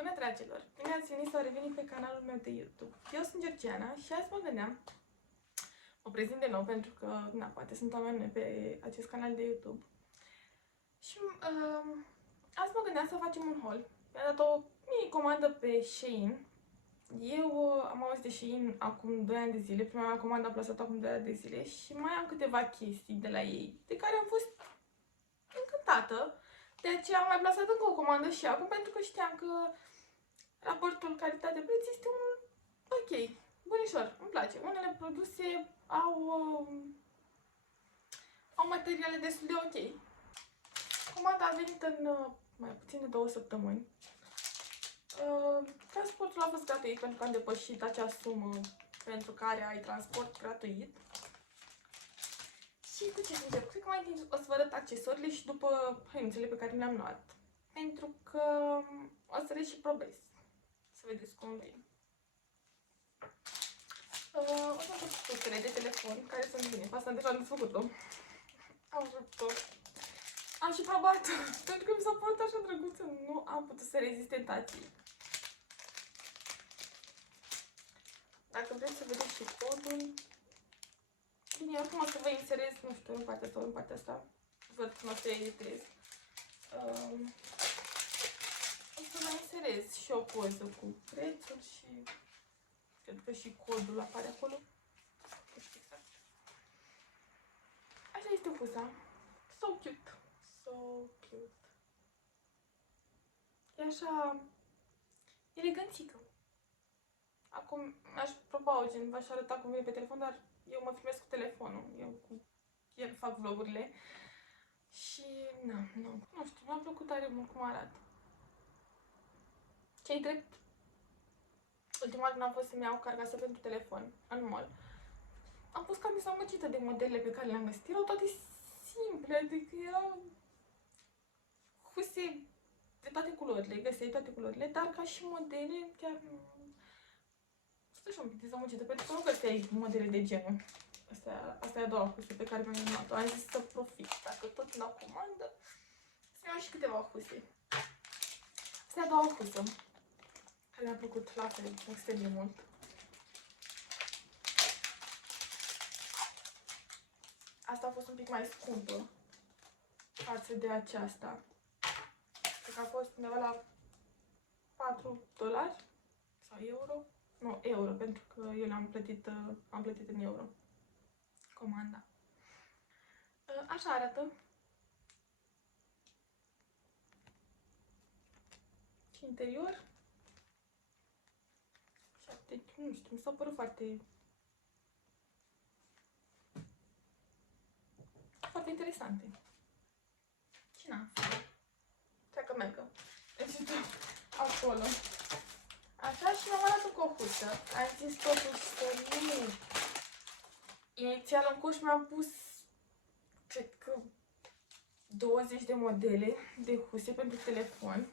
Bună, dragilor! Bine ați venit sau revenit pe canalul meu de YouTube. Eu sunt Georgiana și azi mă gândeam, mă prezint de nou pentru că, poate sunt oameni noi pe acest canal de YouTube. Și azi mă gândeam să facem un haul. Mi-a dat o mini-comandă pe Shein. Eu am auzit de Shein acum 2 ani de zile, prima mea comandă a plasat acum 2 ani de zile și mai am câteva chestii de la ei, de care am fost încântată. De aceea am mai plasat încă o comandă și acum, pentru că știam că raportul calitate-preț este unul ok, bunișor, îmi place. Unele produse au materiale destul de ok. Comanda a venit în mai puțin de 2 săptămâni. Transportul a fost gratuit pentru că am depășit acea sumă pentru care ai transport gratuit. Și cu ce să încep? Cred că mai întâi o să vă arăt accesoriile și după hăinuțele pe care le-am luat. Pentru că o să le și probez. Să vedeți cum vin. O să încep cu sucele de telefon, care sunt bine. Asta deja am desfăcut-o. Am rupt-o. Am și probat, pentru că mi s-a părut așa drăguță. Nu am putut să rezist tentației. Dacă vreți să vedeți și codul. Bine, oricum o să vă inserez, nu știu, în partea asta sau în partea asta. Văd cum o să editez. O să vă inserez și o poză cu prețul și cred că și codul apare acolo. Așa este husa. So cute. So cute. E așa eleganțică. Acum aș proba o gen, v-aș arăta cum vine pe telefon, dar eu mă filmez cu telefonul. Eu cu el fac vlogurile. Și nu știu, mi-a plăcut tare mult cum arată. Ce-i drept, ultima dată când am fost să-mi iau carcasă pentru telefon în mall, am fost cam dezamăgită de modelele pe care le-am găsit. Erau toate simple, adică erau huse de toate culorile, găseai toate culorile, dar ca și modele chiar sunt așa un pic dezamăgită, pentru că nu găseai modele de genul. Asta e a doua husă pe care mi-am luat-o. Am zis să profit, dacă tot la comandă, să iau și câteva huse. Asta e a doua husă, care mi-a plăcut la fel, extrem de mult. Asta a fost un pic mai scumpă față de aceasta. Cred că a fost undeva la $4 sau euro. Nu, euro, pentru că eu am plătit în euro comanda. Așa arată. Și interior. Deci, nu știu, mi s-a părut foarte interesante. Și treacă mergă. Deci acolo. Așa, și mi-am luat încă o husă. Am zis totuși să nu. Inițial în coș mi-am pus, cred că, 20 de modele de huse pentru telefon.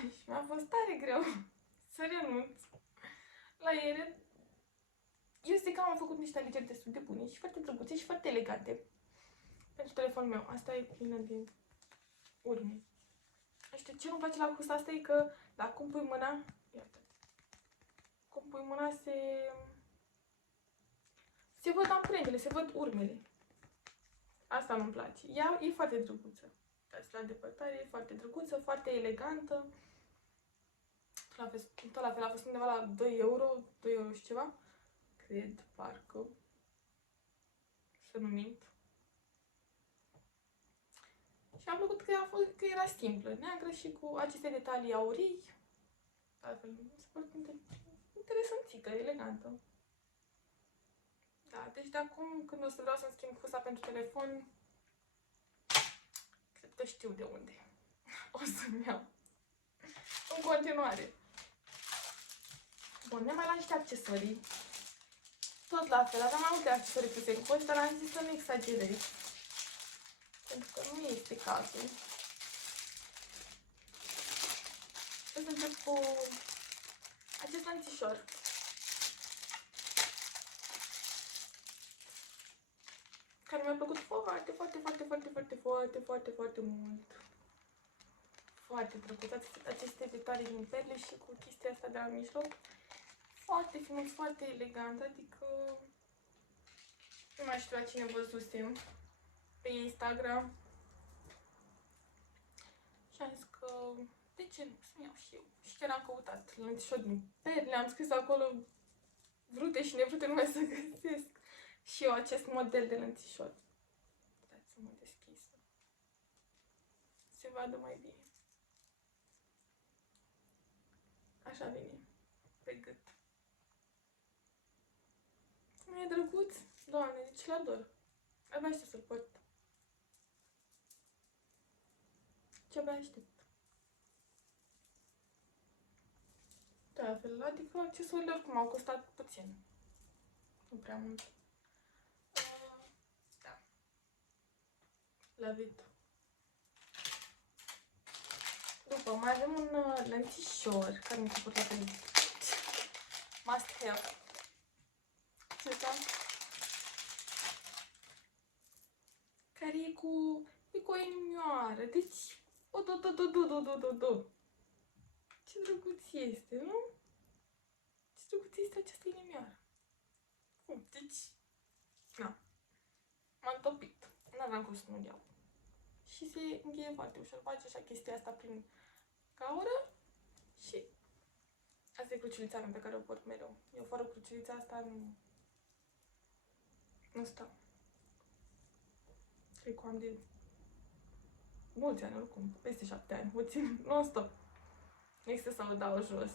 Și mi-a fost tare greu să renunț la ele. Eu zic că am făcut niște alegeri destul de bune și foarte drăguțe și foarte elegante pentru telefonul meu. Asta e plină de urme. Nu știu, ce nu-mi place la husa asta e că dacă cum pui mâna, iată, cum pui mâna se văd amprentele, se văd urmele. Asta nu-mi place. Ea e foarte drăguță. Dați la depărtare, e foarte drăguță, foarte elegantă. Tot la fel a fost undeva la 2 euro și ceva. Cred, parcă. Să nu mint. Și mi-a plăcut că era simplă, neagră și cu aceste detalii aurii. Altfel, mi se pare interesanțică, elegantă. Da, deci de acum, când o să vreau să-mi schimb husa pentru telefon, cred că știu de unde o să-mi iau. În continuare. Bun, ne mai luăm niște accesorii. Tot la fel, aveam mai multe accesorii puse în coș, dar am zis să nu exagerez. Pentru că nu este cazul. O să încep cu acest lănțișor. Care mi-a plăcut foarte mult. foarte drăguț. Aceste detalii din perle și cu chestia asta de la mijloc. Foarte frumos, foarte elegant, adică nu mai știu la cine văzusem pe Instagram și am zis că de ce nu să-mi iau și eu. Și chiar am căutat lănțișori din perle, am scris acolo vrute și nevrute, nu mai să găsesc și eu acest model de lănțișor. Dați-mă deschis se vadă mai bine. Așa vine pe gât. Nu e drăguț? Doamne, deci l ador. Abia aștept să-l port. Ce abia aștept. De altfel, adică accesorile oricum au costat puțin. Nu prea mult. Da. Love it. După mai avem un lănțișor care mi s-a părut la must have. Acesta care e cu o inimioară. Deci, ce drăguț este, nu? Ce drăguț este această inimioară. Deci, na, m-am topit. N-aveam cum să nu-l iau. Și se încheie foarte ușor. Face așa chestia asta prin gaură și asta e cruciulița mea pe care o port mereu. Eu fără cruciulița asta nu stau. Cred că am de mulți ani oricum, peste 7 ani, puțin, nu stop. Nu există să o dau jos.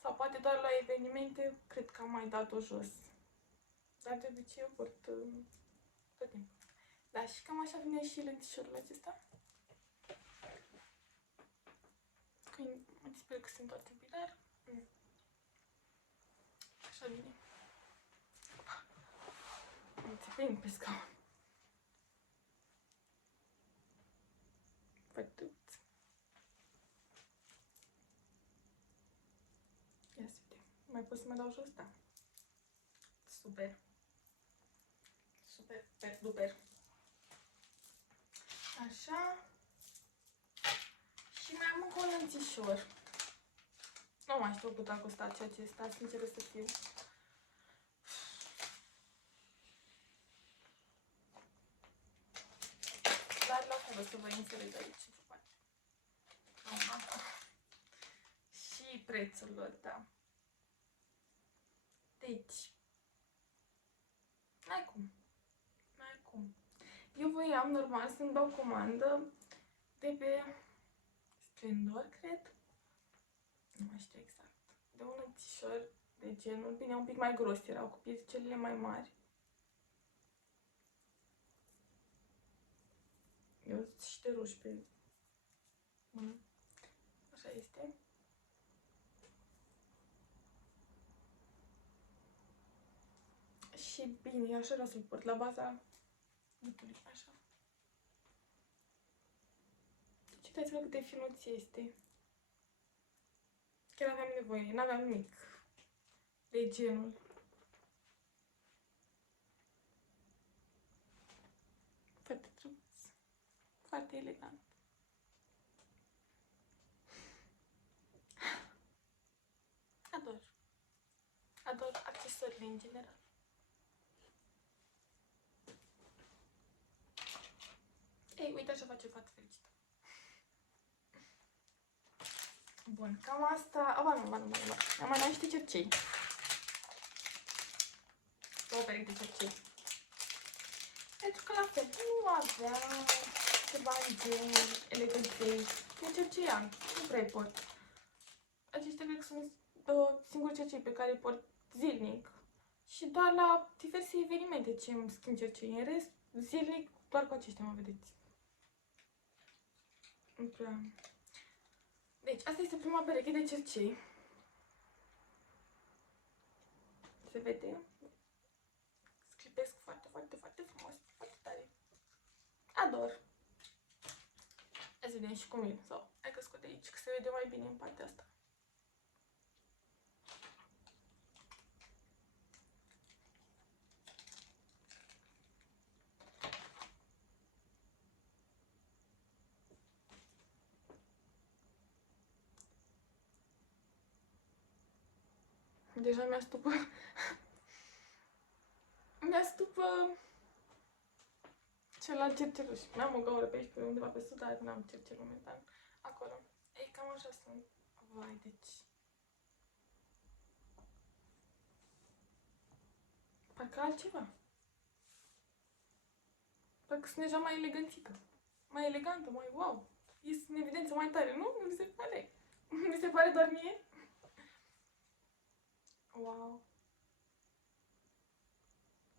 Sau poate doar la evenimente, cred că am mai dat-o jos. Dar de obicei eu port tot timpul. Da, și cam așa vine și lănțișorul acesta. Sper că sunt toate bine, dar așa vine. Îmi țipim pe scaun. Fătuț. Ia să vedem. Mai pot să mă dau jos? Da. Super. Super, super, duper. Așa. Și mai am încă un lănțișor. Nu mai știu cât a costat ceea ce este, sincer să fiu. Dar la fel o să vă inserez aici. Și prețul lor, da. Deci, n-ai cum. N-ai cum. Eu voiam normal să-mi dau comandă de pe Splendor, cred. Nu mai știu exact. De un lănțișor de genul, bine, un pic mai gros erau, cu piețele mai mari. Eu și de ruși pe mână. Așa este. Și bine, eu așa vreau să-l port la baza gâtului, așa. Deci uitați-vă cât de finuț este. Chiar aveam nevoie, n-aveam nimic de genul. Foarte drăguț, foarte elegant. Ador. Ador accesorile în general. Ei, uite așa face o fată fericită. Bun, cam asta... Am mai niște cercei. Două perechi de cercei. Pentru că la fel nu aveam ceva în genul eleganței. Eu cercei am, nu prea port. Aceștia cred că sunt singuri cercei pe care îi port zilnic. Și doar la diverse evenimente ce îmi schimb cercei. În rest, zilnic, doar cu aceștia mă vedeți. Nu prea... Deci, asta este prima pereche de cercei. Se vede? Sclipesc foarte, foarte, foarte frumos, foarte tare. Ador. Hai să vedem și cum e. Sau, hai că scot de aici, că se vede mai bine în partea asta. Deja mi-a stupă celălalt cerceluș. Mi-am o gaură pe aici, pe undeva pe sus, dar n-am cercel momentan acolo. Ei, cam așa sunt. Vai, deci... Parcă altceva. Parcă sunt deja mai eleganțică. Mai elegantă, mai wow. Ies în evidență mai tare, nu? Nu mi se pare. Mi se pare doar mie? Wow.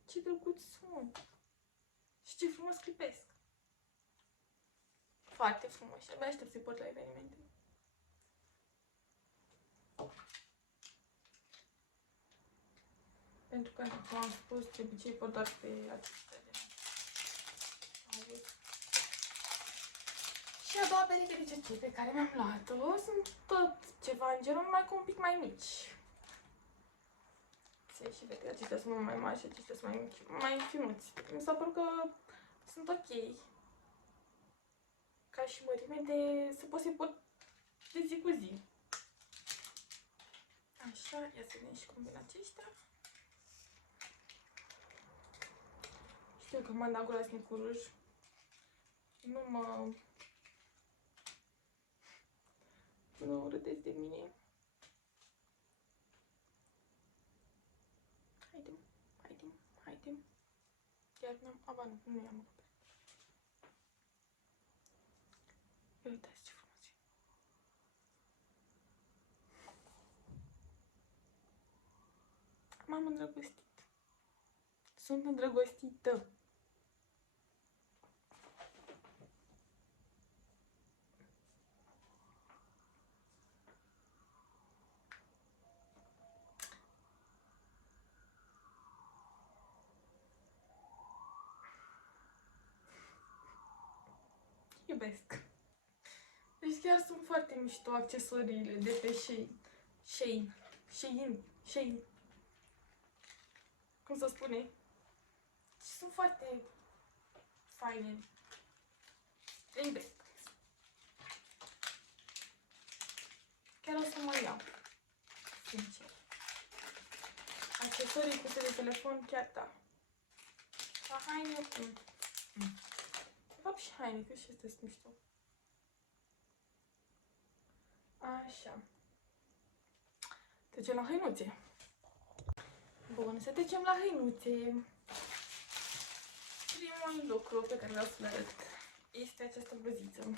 Ce drăguț sunt. Și ce frumos clipesc. Foarte frumos. Și abia aștept să-i port la evenimente. Pentru că, cum am spus, de obicei port doar pe acestea de auz. Și a doua pereche de cercei pe care mi-am luat-o sunt tot ceva în genul, numai cu un pic mai mici. Se și vede că acestea sunt mai mari și acestea sunt mai mici, mai finuți. Mi s-a părut că sunt ok. Ca și mărime de să pot să-i port de zi cu zi. Așa, ia să vedem și cum vin aceștia. Știu că m-am dat groaznic cu ruj. Nu râdeți de mine. Haidem. Chiar mi-am... Aba nu i-am acoperit. Ia uitați ce frumos e. M-am îndrăgostit. Sunt îndrăgostită. Iubesc. Deci chiar sunt foarte mișto accesoriile de pe Shein. Cum să spune? Și sunt foarte faine. Le iubesc. Chiar o să mă iau. Sincer. Accesorii puse de telefon, chiar da. La haine, de fapt și haine, că și astea sunt mișto. Așa. Trecem la hăinuțe. Bun, să trecem la hăinuțe. Primul lucru pe care vreau să-l arăt este această bluziță.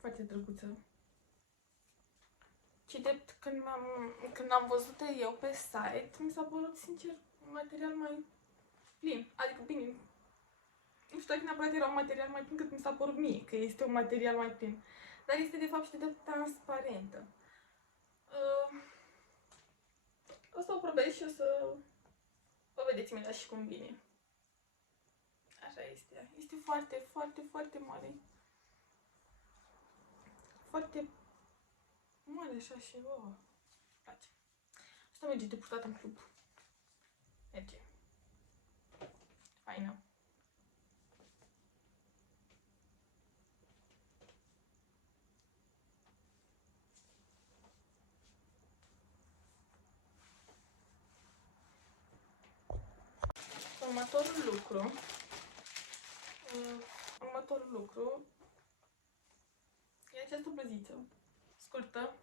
Foarte drăguță. Și drept când am văzut eu pe site, mi s-a părut, sincer, un material mai plin. Adică, bine, nu știu dacă neapărat era un material mai plin cât mi s-a părut mie, că este un material mai plin. Dar este, de fapt, și de transparentă. O să o probez și o să o vedeți imediat și cum vine. Așa este. Este foarte mare. Foarte mare așa și place. Asta merge de purtat în club. Merge. Faină. Următorul lucru e această bluziță scurtă,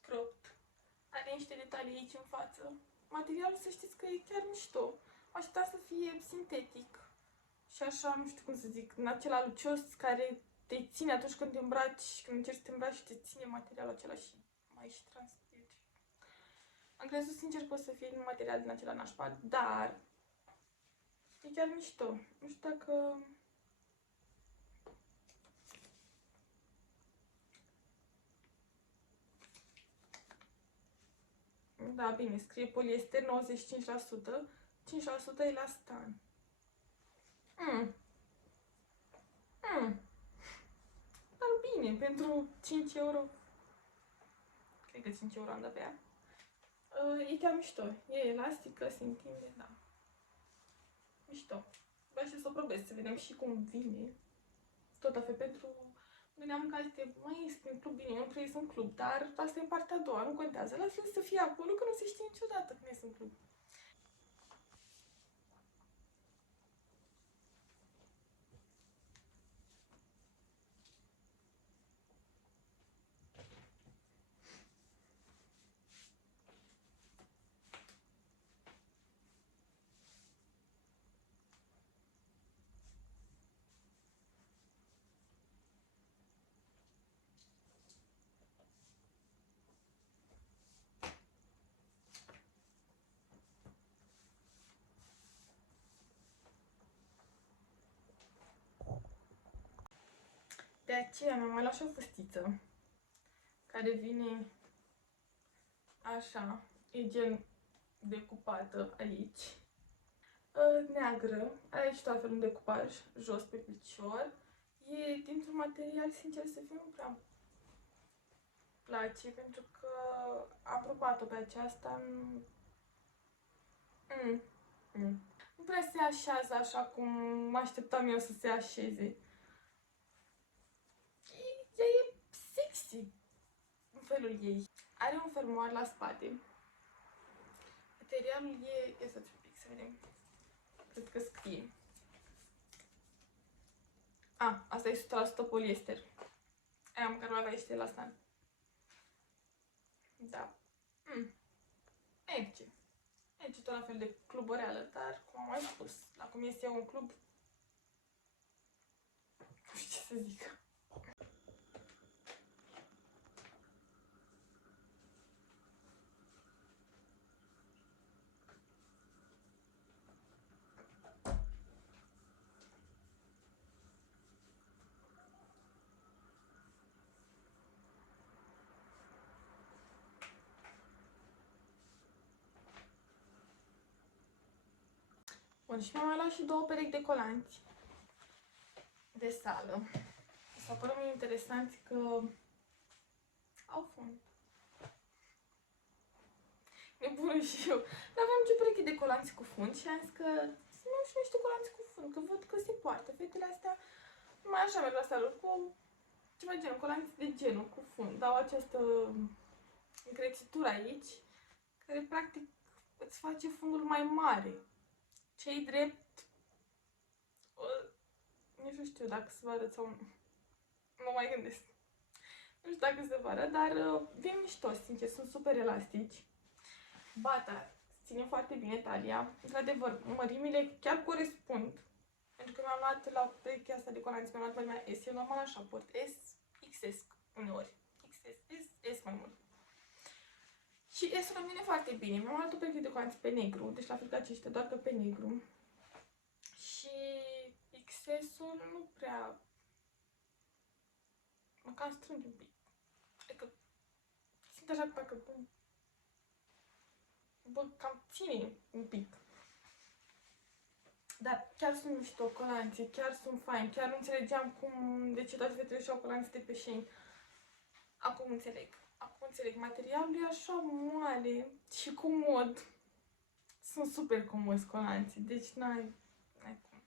cropped, are niște detalii aici în față. Materialul, să știți că e chiar mișto. Așteptam să fie sintetic și așa, nu știu cum să zic, în acela lucios care te ține atunci când te îmbraci, când încerci să te îmbraci și te ține materialul acela și mai și transpiri. Am crezut sincer că o să fie un material din acela nașpa, dar e chiar mișto. Nu știu dacă... Da, bine, scrie poliester 95%, 5% elastan. Dar bine, pentru 5 euro, cred că 5 euro am dat pe ea, e chiar mișto. E elastică, se întinde, da. Mișto. Vreau și să o probez, să vedem și cum vine. tot la fel pentru... Gândeam că este, mai este un club bine, eu nu trebuie să un club, dar asta e partea a doua, nu contează. Lasă-l să fie acolo, că nu se știe niciodată când este un club. De aceea mi-am mai luat și o fustiță care vine așa, e gen decupată aici, neagră, are și tot felul un decupaj jos pe picior. E dintr-un material, sincer să fiu, nu prea place, pentru că am probat-o pe aceasta, nu prea se așează așa cum mă așteptam eu să se așeze. E sexy în felul ei. Are un fermoar la spate. Materialul e... Ia să-ți un pic să vedem. Cred că scrie. Asta e 100% poliester. Aia măcar o avea și la stand. Da. Merge. Merge tot la fel de clubăreală, dar, cum am mai spus, la cum este un club, nu știu ce să zic. Bun, și mi-am mai luat și două perechi de colanți de sală. Mi s-au părut mie interesanți că au fund. Nebună și eu. Dar aveam nicio pereche de colanți cu fund și am zis că să mi iau și niște colanți cu fund, că văd că se poartă. Fetele astea mai așa merg la sală, cu ceva genul, colanți de genul, cu fund. Dau această încrețitură aici, care practic îți face fundul mai mare. Ce-i drept, nici nu știu dacă se va arăt sau nu. Mă mai gândesc. Nu știu dacă se va arăt, dar vin mișto, sincer, sunt super elastici. Bata ține foarte bine talia. Într-adevăr, mărimile chiar corespund. Pentru că mi-am luat la perechea asta de colanți, mi-am luat mărimea S, eu normal așa port S, XS uneori. XS, S mai mult. Și S rămâne foarte bine. Mi-am luat o pereche de colanți pe negru, deci la fel ca aceștia, doar că pe negru. Și XS-ul nu prea... mă cam strâng un pic. Adică simt așa că parcă cam ține un pic. Dar chiar sunt mișto colanții, chiar sunt faini, chiar nu înțelegeam de ce toate fetele și-au colanți de pe Shein. Acum înțeleg. Acum înțeleg. Materialul e așa moale și comod. Sunt super comozi colanții, deci n-ai cum.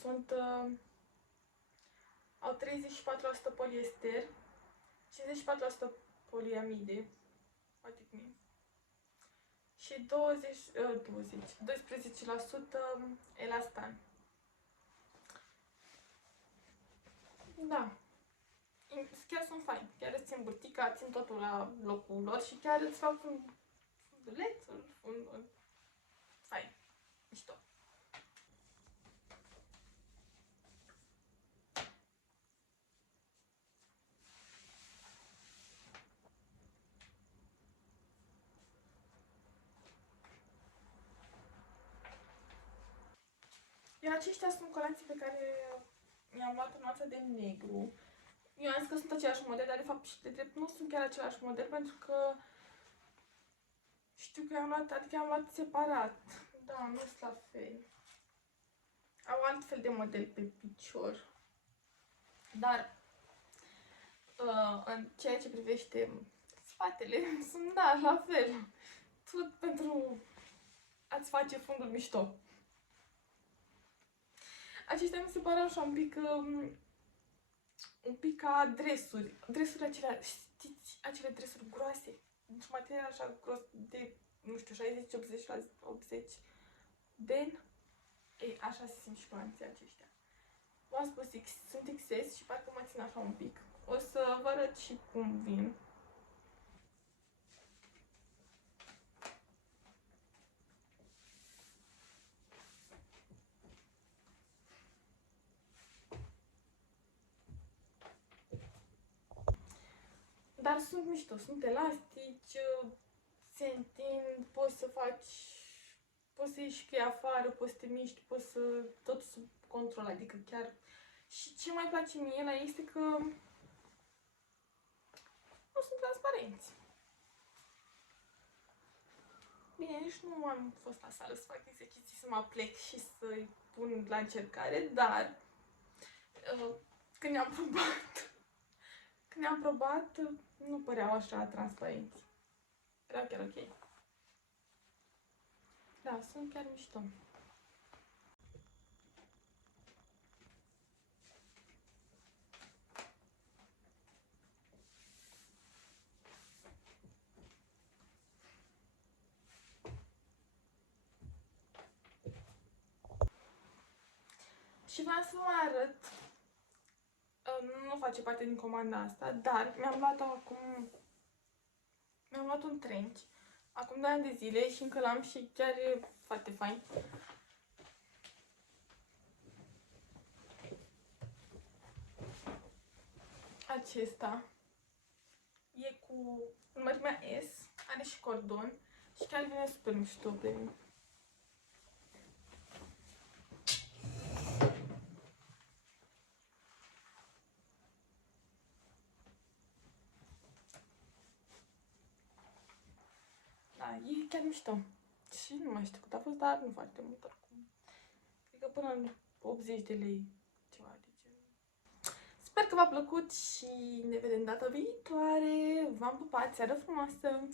Sunt... au 34% poliester, 54% poliamide, și 12% elastan. Da. Chiar sunt fain. Chiar îți țin burtica, țin totul la locul lor și chiar îți fac fundulețul, fain. Mișto. Iar aceștia sunt colanții pe care mi-am luat în față de negru. Eu am zis că sunt același model, dar de fapt și de drept nu sunt chiar același model, pentru că știu că am luat separat. Da, nu sunt la fel. Au alt fel de model pe picior. Dar în ceea ce privește spatele, sunt da, la fel. Tot pentru a-ți face fundul mișto. Acestea mi se pare așa un pic ca dresuri. Dresurile acelea, știți, acele dresuri groase, într-un material așa gros de, nu știu, 60-80 la 80 den. Ei, așa se simt și panții aceștia. V-am spus, sunt XS și parcă mă țin așa un pic. O să vă arăt și cum vin. Dar sunt mișto, sunt elastici, se întind, poți să ieși cu ei afară, poți să te miști, poți să tot sub control, adică chiar. Și ce mai place mie la ei este că nu sunt transparenți. Bine, nici nu am fost la sală să fac exerciții, să mă plec și să-i pun la încercare, dar când i-am probat, nu păreau așa transparenți. Erau chiar ok. Da, sunt chiar mișto. Și vreau să vă mai arăt, nu face parte din comanda asta, dar mi-am luat un trench acum 2 ani de zile și încă l-am și chiar e foarte fain. Acesta e cu mărimea S, are și cordon și chiar vine super mișto pe mine. Da, e chiar mișto. Și nu mai știu cât a fost, dar nu foarte mult oricum. Cred că până în 80 de lei, ceva de genul. Sper că v-a plăcut și ne vedem data viitoare. V-am pupat, seară frumoasă!